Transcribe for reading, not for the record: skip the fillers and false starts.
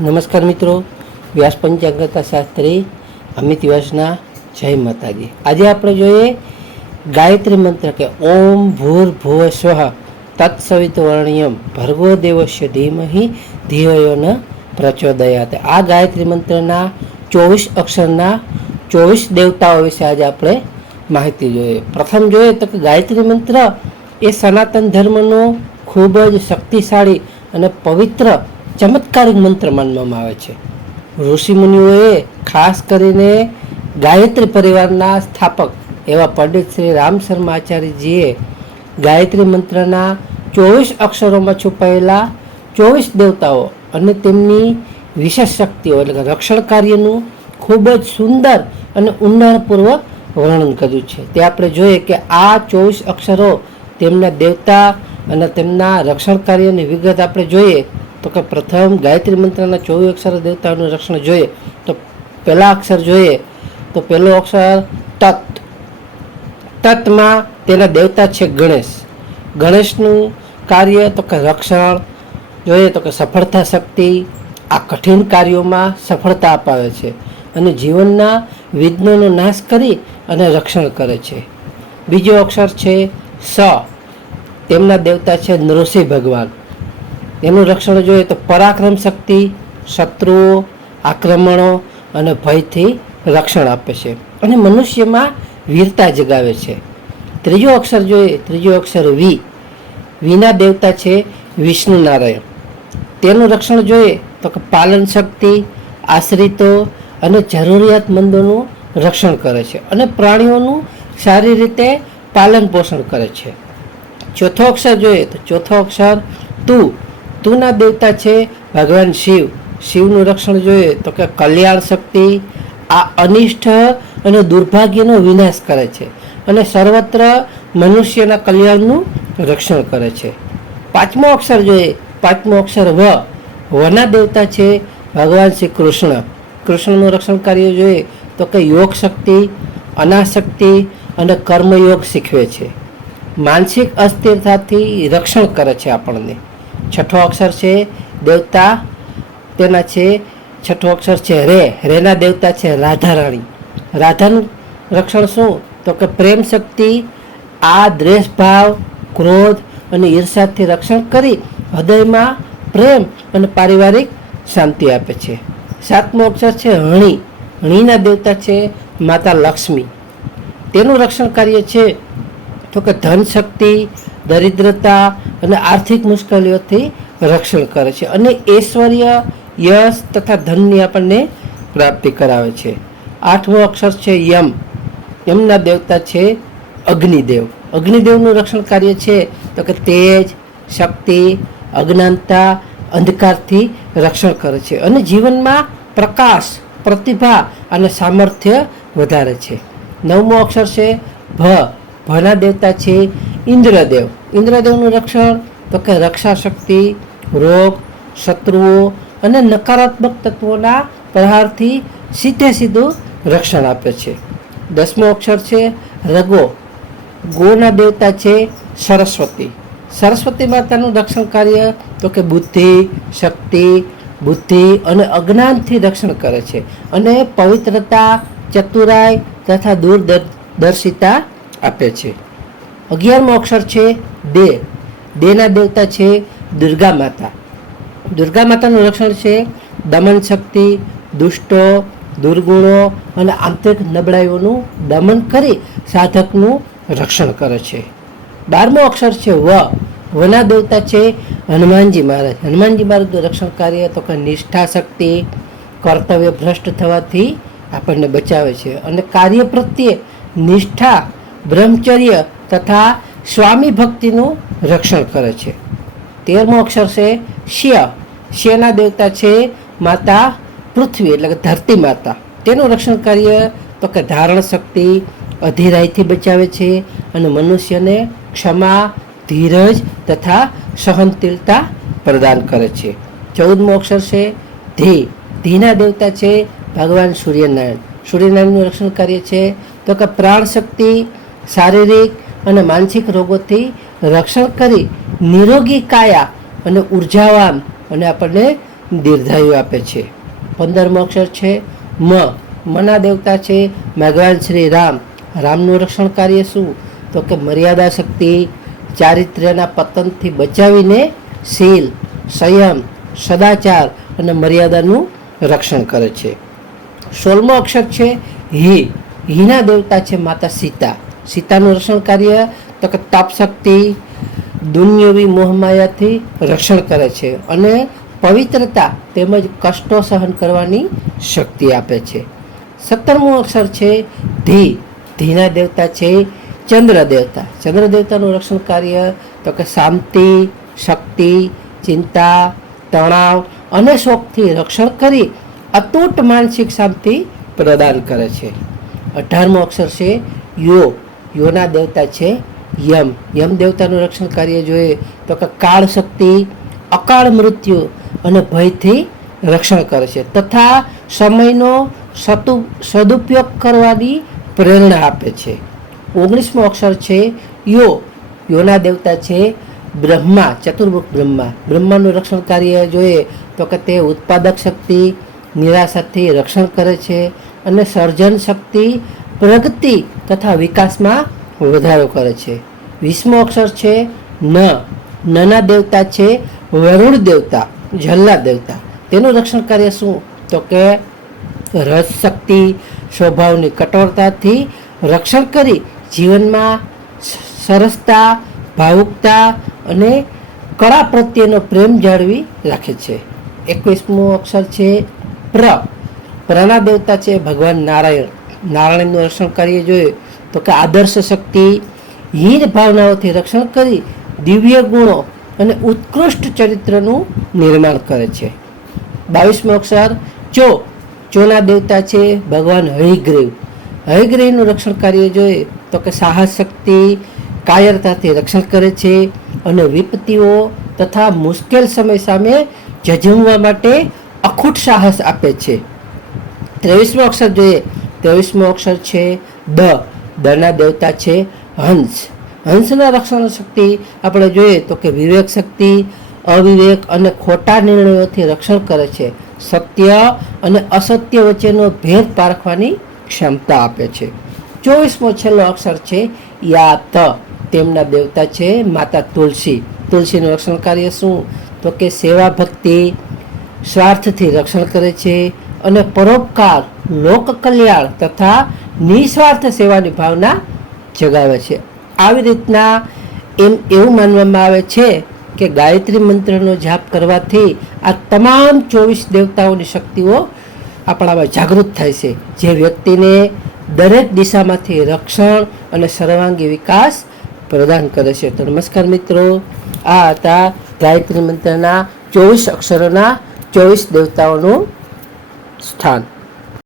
નમસ્કાર મિત્રો, વ્યાસ પંચાંગતા શાસ્ત્રી અમિત વ્યાસના જય માતાજી। આજે આપણે જોઈએ ગાયત્રી મંત્ર કે ઓમ ભૂર્ભુવ સ્વઃ તત્સવિતુર્વરેણ્યમ ભર્ગો દેવસ્ય ધીમહિ ધિયો ન પ્રચોદયાત। આ ગાયત્રી મંત્રના 24 અક્ષરના 24 દેવતાઓ વિશે આજે આપણે માહિતી જોઈએ। પ્રથમ જોઈએ તો કે ગાયત્રી મંત્ર એ સનાતન ધર્મનો ખૂબ જ શક્તિશાળી અને પવિત્ર ચમત્કારિક મંત્ર માનવામાં આવે છે। ઋષિમુનિઓએ ખાસ કરીને ગાયત્રી પરિવારના સ્થાપક એવા પંડિત શ્રી રામ શર્મા આચાર્યજીએ ગાયત્રી મંત્રના 24 અક્ષરોમાં છુપાયેલા 24 દેવતાઓ અને તેમની વિશેષ શક્તિઓ એટલે કે રક્ષણ કાર્યનું ખૂબ જ સુંદર અને ઊંડાણપૂર્વક વર્ણન કર્યું છે। તે આપણે જોઈએ કે આ 24 અક્ષરો તેમના દેવતા અને તેમના રક્ષણ કાર્યની વિગત આપણે જોઈએ તો કે પ્રથમ ગાયત્રી મંત્રના 24 અક્ષર દેવતાઓનું રક્ષણ જોઈએ તો પહેલા અક્ષર જોઈએ તો પહેલો અક્ષર તત। તતમાં તેના દેવતા છે ગણેશ। ગણેશનું કાર્ય તો કે રક્ષણ જોઈએ તો કે સફળતા શક્તિ, આ કઠિન કાર્યોમાં સફળતા અપાવે છે અને જીવનના વિઘ્નોનો નાશ કરી અને રક્ષણ કરે છે। બીજો અક્ષર છે સ। તેમના દેવતા છે નૃસિંહ ભગવાન। એનું રક્ષણ જોઈએ તો પરાક્રમ શક્તિ, શત્રુઓ, આક્રમણો અને ભયથી રક્ષણ આપે છે અને મનુષ્યમાં વીરતા જગાવે છે। ત્રીજો અક્ષર જોઈએ, ત્રીજો અક્ષર વી। વીના દેવતા છે વિષ્ણુ નારાયણ। તેનું રક્ષણ જોઈએ તો કે પાલન શક્તિ, આશ્રિતો અને જરૂરિયાતમંદોનું રક્ષણ કરે છે અને પ્રાણીઓનું સારી રીતે પાલન પોષણ કરે છે। ચોથો અક્ષર જોઈએ તો ચોથો અક્ષર તું। તુના દેવતા છે ભગવાન શિવ। શિવનું રક્ષણ જોઈએ તો કે કલ્યાણ શક્તિ, આ અનિષ્ટ અને દુર્ભાગ્યનો વિનાશ કરે છે અને સર્વત્ર મનુષ્યના કલ્યાણનું રક્ષણ કરે છે। પાંચમો અક્ષર જોઈએ, પાંચમો અક્ષર વ। વના દેવતા છે ભગવાન શ્રી કૃષ્ણ। કૃષ્ણનું રક્ષણ કાર્ય જોઈએ તો કે યોગ શક્તિ, અનાશક્તિ અને કર્મયોગ શીખવે છે। માનસિક અસ્થિરતાથી રક્ષણ કરે છે આપણને। છઠ્ઠો અક્ષર છે દેવતા તેના છે છઠ્ઠો અક્ષર છે રે। રેના દેવતા છે રાધા રાણી। રાધાનું રક્ષણ શું તો કે પ્રેમ શક્તિ, આ દ્વેષ ભાવ, ક્રોધ અને ઈર્ષાથી રક્ષણ કરી હૃદયમાં પ્રેમ અને પારિવારિક શાંતિ આપે છે। સાતમો અક્ષર છે હણી। હણીના દેવતા છે માતા લક્ષ્મી। તેનું રક્ષણ કાર્ય છે તો કે ધન શક્તિ, દરિદ્રતા અને આર્થિક મુશ્કેલીઓથી રક્ષણ કરે છે અને ઐશ્વર્ય, યશ તથા ધનની આપણને પ્રાપ્તિ કરાવે છે। આઠમો અક્ષર છે યમ। યમના દેવતા છે અગ્નિદેવ। અગ્નિદેવનું રક્ષણ કાર્ય છે તો કે તેજ, શક્તિ, અજ્ઞાનતા, અંધકારથી રક્ષણ કરે છે અને જીવનમાં પ્રકાશ, પ્રતિભા અને સામર્થ્ય વધારે છે। નવમો અક્ષર છે ભ। ભના દેવતા છે ઇન્દ્રદેવ। ઇન્દ્રદેવનું રક્ષણ તો કે રક્ષા શક્તિ, રોગ, શત્રુઓ અને નકારાત્મક તત્વોના પ્રહારથી સીધું રક્ષણ આપે છે। દસમો અક્ષર છે રગો। ગોના દેવતા છે સરસ્વતી। સરસ્વતી માતાનું રક્ષણ કાર્ય તો કે બુદ્ધિ, શક્તિ, બુદ્ધિ અને અજ્ઞાનથી રક્ષણ કરે છે અને પવિત્રતા, ચતુરાઈ તથા દૂરદર્શિતા આપે છે। 11મો અક્ષર છે દે। દેના દેવતા છે દુર્ગા માતા। દુર્ગા માતાનું રક્ષણ છે દમન શક્તિ, દુષ્ટો, દુર્ગુણો અને આંતરિક નબળાઈઓનું દમન કરી સાધકનું રક્ષણ કરે છે। 12મો અક્ષર છે વ। વના દેવતા છે હનુમાનજી મહારાજ। હનુમાનજી મહારાજનું રક્ષણ કાર્ય તો કે નિષ્ઠા શક્તિ, કર્તવ્ય ભ્રષ્ટ થવાથી આપણને બચાવે છે અને કાર્ય પ્રત્યે નિષ્ઠા, બ્રહ્મચર્ય તથા સ્વામી ભક્તિનું રક્ષણ કરે છે। 13મો અક્ષર છે શ્ય। શ્યના દેવતા છે માતા પૃથ્વી એટલે કે ધરતી માતા। તેનું રક્ષણ કાર્ય તો કે ધારણ શક્તિ, અધીરાઈથી બચાવે છે અને મનુષ્યને ક્ષમા, ધીરજ તથા સહનશીલતા પ્રદાન કરે છે। 14મો અક્ષર છે ધી। ધીના દેવતા છે ભગવાન સૂર્યનારાયણ। સૂર્યનારાયણનું રક્ષણ કાર્ય છે તો કે પ્રાણ શક્તિ, શારીરિક અને માનસિક રોગોથી રક્ષણ કરી નિરોગી કાયા અને ઉર્જાવાન અને આપણને દીર્ઘાયુ આપે છે. 15મો અક્ષર છે મ. મના દેવતા છે ભગવાન શ્રી રામ. રામનું રક્ષણ કાર્ય શું? તો કે મર્યાદા શક્તિ, ચારિત્ર્યના પતનથી બચાવીને શીલ, સંયમ, સદાચાર અને મર્યાદાનું રક્ષણ કરે છે. 16મો અક્ષર છે હિ. હિના દેવતા છે માતા સીતા. સીતાનું રક્ષણ કાર્ય તો કે તપ શક્તિ, દુન્યવી મોહમાયાથી રક્ષણ કરે છે અને પવિત્રતા તેમજ કષ્ટો સહન કરવાની શક્તિ આપે છે. 17મો અક્ષર છે ધી. ધીના દેવતા છે ચંદ્ર દેવતા. ચંદ્ર દેવતાનું રક્ષણ કાર્ય તો કે શાંતિ, શક્તિ, ચિંતા, તણાવ અને શોકથી રક્ષણ કરી અતૂટ માનસિક શાંતિ પ્રદાન કરે છે. 18મો અક્ષર છે યો. યોના દેવતા છે યમ. યમ દેવતાનું રક્ષણ કાર્ય જોઈએ તો કે કાળ શક્તિ, અકાળ મૃત્યુ અને ભયથી રક્ષણ કરે છે તથા સમયનો સદુપયોગ કરવાની પ્રેરણા આપે છે. 19મો અક્ષર છે યો. યોના દેવતા છે બ્રહ્મા, ચતુર્મુખ બ્રહ્મા. બ્રહ્માનું રક્ષણ કાર્ય જોઈએ તો કે તે ઉત્પાદક શક્તિ, નિરાશાથી રક્ષણ કરે છે અને સર્જન શક્તિ, પ્રગતિ તથા વિકાસમાં વધારો કરે છે. 20મો અક્ષર છે ન. નના દેવતા છે વરુણ દેવતા, જલ્લાદ દેવતા. તેનું રક્ષણ કાર્ય શું? તો કે રસ શક્તિ, સ્વભાવની કઠોરતાથી રક્ષણ કરી જીવનમાં સરસતા, ભાવુકતા અને કળા પ્રત્યેનો પ્રેમ જાળવી રાખે છે. 21મો અક્ષર છે પ્ર. પ્રના દેવતા છે ભગવાન નારાયણ. નારાયણનું રક્ષણ કાર્ય જોઈએ તો કે આદર્શ શક્તિ, હીન ભાવનાઓથી રક્ષણ કરી દિવ્ય ગુણો અને ઉત્કૃષ્ટ ચરિત્રનું નિર્માણ કરે છે. 22મો અક્ષર ચો. ચોના દેવતા છે ભગવાન હયગ્રીવ. હયગ્રીવનું રક્ષણ કાર્ય જોઈએ તો કે સાહસ શક્તિ, કાયરતાથી રક્ષણ કરે છે અને વિપત્તિઓ તથા મુશ્કેલ સમય સામે ઝઝુમવા માટે અખૂટ સાહસ આપે છે. 23મો અક્ષર જોઈએ. 23મો અક્ષર છે દ. દના દેવતા છે હંસ. હંસના રક્ષણ શક્તિ આપણે જોઈએ તો કે વિવેક શક્તિ, અવિવેક અને ખોટા નિર્ણયોથી રક્ષણ કરે છે. સત્ય અને અસત્ય વચ્ચેનો ભેદ પારખવાની ક્ષમતા આપે છે. 24મો છેલ્લો અક્ષર છે યા ત. તેમના દેવતા છે માતા તુલસી. તુલસીનું રક્ષણ કાર્ય શું? તો કે સેવા ભક્તિ, સ્વાર્થથી રક્ષણ કરે છે અને પરોપકાર, લોક કલ્યાણ તથા નિસ્વાર્થ સેવાની ભાવના જગાવે છે. આવી રીતના એવું માનવામાં આવે છે કે ગાયત્રી મંત્રનો જાપ કરવાથી આ તમામ 24 દેવતાઓની શક્તિઓ આપણામાં જાગૃત થાય છે, જે વ્યક્તિને દરેક દિશામાંથી રક્ષણ અને સર્વાંગી વિકાસ પ્રદાન કરે છે. તો નમસ્કાર મિત્રો, આ હતા ગાયત્રી મંત્રના 24 અક્ષરોના 24 દેવતાઓનું સ્થાન.